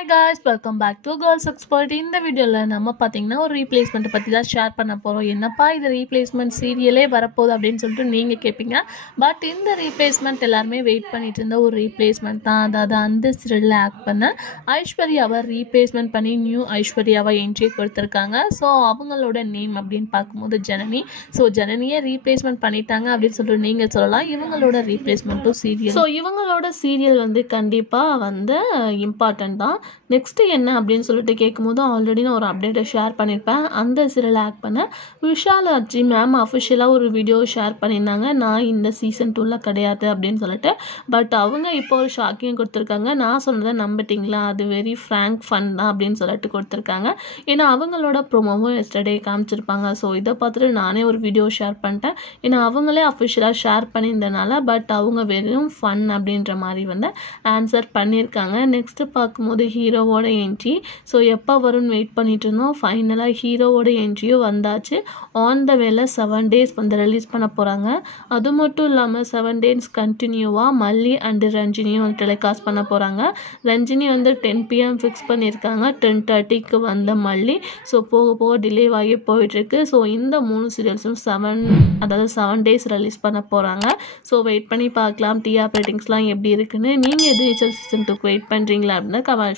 Hi guys, welcome back to Girls Expert. இந்த வீடியோல நம்ம பாத்தீங்கன்னா ஒரு ரீப்ளேஸ்மெண்ட் பத்தி தான் ஷேர் பண்ண போறோம். என்னப்பா இது ரீப்ளேஸ்மெண்ட் சீரியலே வரப்போகுது அப்படின்னு சொல்லிட்டு நீங்க கேட்பீங்க. பட் இந்த ரீப்ளேஸ்மெண்ட் எல்லாருமே வெயிட் பண்ணிட்டு இருந்த ஒரு ரீப்ளேஸ்மெண்ட் தான். அதாவது அந்த சீரியல்ல ஆக்ட் பண்ண ஐஸ்வர்யாவை ரீப்ளேஸ்மெண்ட் பண்ணி நியூ ஐஸ்வர்யாவை என்ட்ரி கொடுத்துருக்காங்க. ஸோ அவங்களோட நேம் அப்படின்னு பார்க்கும்போது ஜனனி. ஸோ ஜனனியை ரீப்ளேஸ்மெண்ட் பண்ணிட்டாங்க அப்படின்னு சொல்லிட்டு நீங்க சொல்லலாம். இவங்களோட ரீப்ளேஸ்மெண்ட்டும் சீரியல். ஸோ இவங்களோட சீரியல் வந்து கண்டிப்பா வந்து இம்பார்ட்டன்ட் தான். நெக்ஸ்ட் என்ன அப்படின்னு சொல்லிட்டு கேட்கும்போது ஆல்ரெடி நான் ஒரு அப்டேட்டை ஷேர் பண்ணியிருப்பேன். அந்த சீரியல் ஆக்ட் பண்ண விஷாலாட்சி மேம் அஃபிஷியலாக ஒரு வீடியோ ஷேர் பண்ணியிருந்தாங்க. நான் இந்த சீசன் 2ல கிடையாது அப்படின்னு சொல்லிட்டு. பட் அவங்க இப்போ ஒரு ஷாக்கிங் கொடுத்துருக்காங்க. நான் சொன்னதை நம்பிட்டீங்களா, அது வெரி ஃப்ராங்க் ஃபன் தான் அப்படின்னு சொல்லிட்டு கொடுத்துருக்காங்க. ஏன்னா அவங்களோட ப்ரோமோவும் எஸ்டர்டே காமிச்சிருப்பாங்க. ஸோ இதை பார்த்துட்டு நானே ஒரு வீடியோ ஷேர் பண்ணிட்டேன். ஏன்னா அவங்களே அஃபிஷியலாக ஷேர் பண்ணியிருந்தனால. பட் அவங்க வெறும் ஃபன் அப்படின்ற மாதிரி வந்து ஆன்சர் பண்ணியிருக்காங்க. நெக்ஸ்ட் பார்க்கும்போது ஹீரோவோட என்ட்ரி. ஸோ எப்போ வரும்னு வெயிட் பண்ணிட்டு இருந்தோம். ஃபைனலாக ஹீரோவோட என்ட்ரியும் வந்தாச்சு. ஆன் த வேல 7 days வந்து ரிலீஸ் பண்ண போகிறாங்க. அது மட்டும் இல்லாமல் 7 days கண்டினியூவாக மல்லி அண்டு ரஞ்சினியும் வந்து டெலிகாஸ்ட் பண்ண போகிறாங்க. ரஞ்சினி வந்து 10 PM ஃபிக்ஸ் பண்ணியிருக்காங்க. 10:30க்கு வந்த மல்லி. ஸோ போக போக டிலே ஆகி போயிட்டுருக்கு. ஸோ இந்த 3 சீரியல்ஸும் 7 days ரிலீஸ் பண்ண போகிறாங்க. ஸோ வெயிட் பண்ணி பார்க்கலாம் டிஆர் ரேட்டிங்ஸ்லாம் எப்படி இருக்குன்னு. நீங்கள் எது சீசன் 2க்கு வெயிட் பண்ணுறீங்களா அப்படின்னா கமெண்ட்